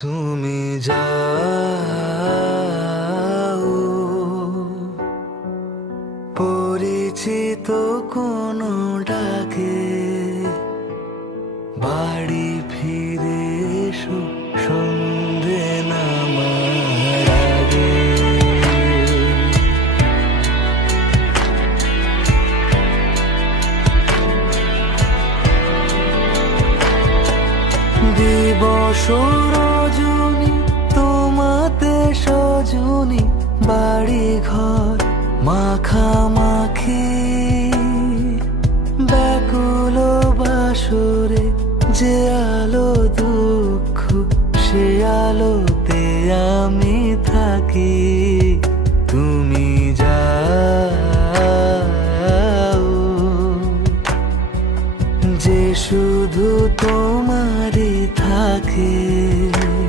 তুমি যাও পরিচিত কোনো ডাকে, বাড়ি ফিরে এসো সন্ধে নামার আগে। দিবস রজনী তোমাতে সজনী, বাড়ি ঘর মাখামাখি, ব্যাকুল বাসরে যে আলো দুঃখ সে আলোতে আমি থাকি। তুমি যাও যে শুধু তোমারই থাকে।